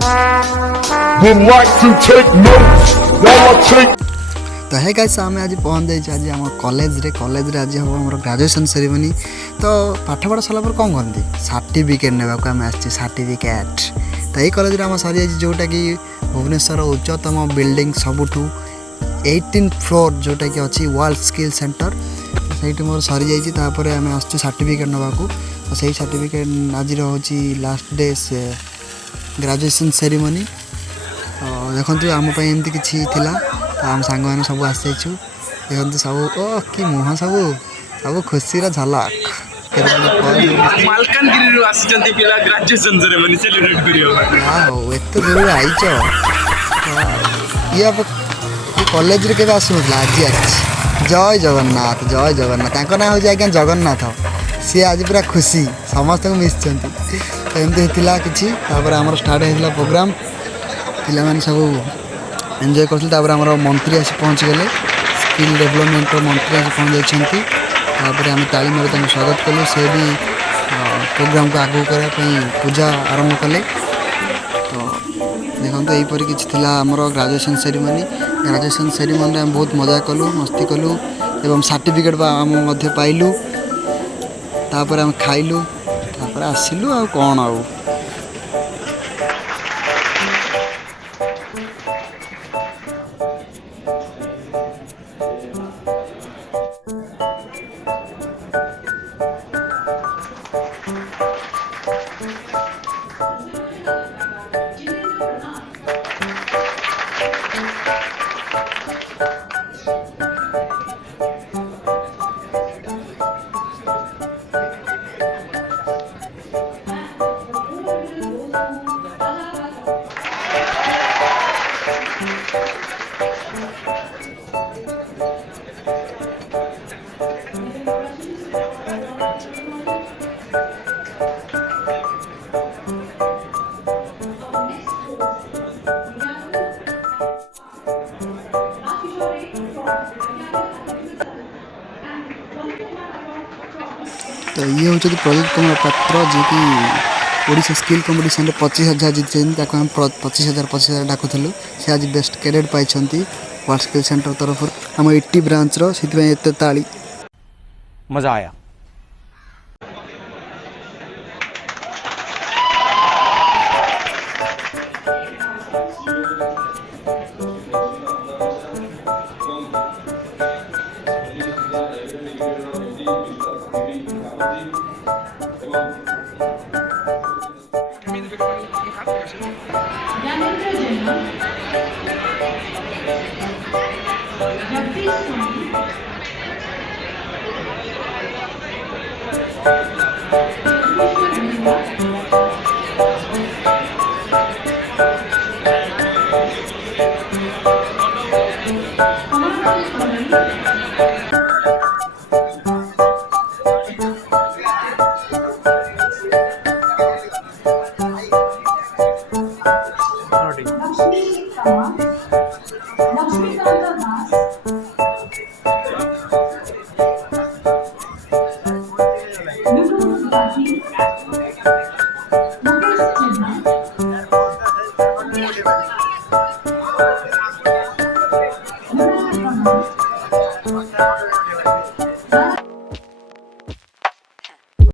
would like to take notes while I take. तो है guys आम आज पहुँच जाइए आज आम कॉलेज रे आज हम आम ग्रेजुएशन सेरेमनी तो पाठ पढ़ा सरला कौन करती सर्टिफिकेट ने आम सर्टिफिकेट तो यही कॉलेज आम सरी जाइए जोटा कि भुवनेश्वर उच्चतम बिल्डिंग सबुठू 18 फ्लोर जोटा कि अच्छी वर्ल्ड स्किल सेंटर से मोर सरी जाइए आम आसु सर्टिफिकेट नाकू तो सही सर्टिफिकेट आज रोचे लास्ट डे ग्रेजुएशन सेरेमनी तो देखो आमपाई एमती किसी आम सांग मैंने सब आसी देखते सब ओ कि मुह सब सब खुशी झलक एत दूर आईच ये कॉलेज रे के आसुन आज जय जगन्नाथ ना हूँ आज्ञा जगन्नाथ सी आज पूरा खुशी समस्त को मिसी तो एमती होता कि आम स्टार्ट होता प्रोग्राम पे सब एंजॉय कर मंत्री आसी पहुँच गले स्किल डेवलपमेंट मंत्री आसी पहुँच जाती आम ताली मारे स्वागत कलु से भी प्रोग्राम को आगू करने पूजा आरंभ कले तो देखो यहीपर कि आमर ग्रेजुएशन सेरेमनी आम बहुत मजा कलु मस्ती कलु एवं सर्टिफिकेट आम पाइलु तापर आम खाइलु तापर आसिलु आ कौन आउ तो ये हूँ प्रदीप कुमार पात्र जी कि ओडिशा स्किल कंपटीशन 25,000 जीते हम 25,000 डाकुलु से आज बेस्ट कैडेट पाई वर्ल्ड स्किल सेंटर तरफ आम 80 ब्रांच रे ताली मजा आया।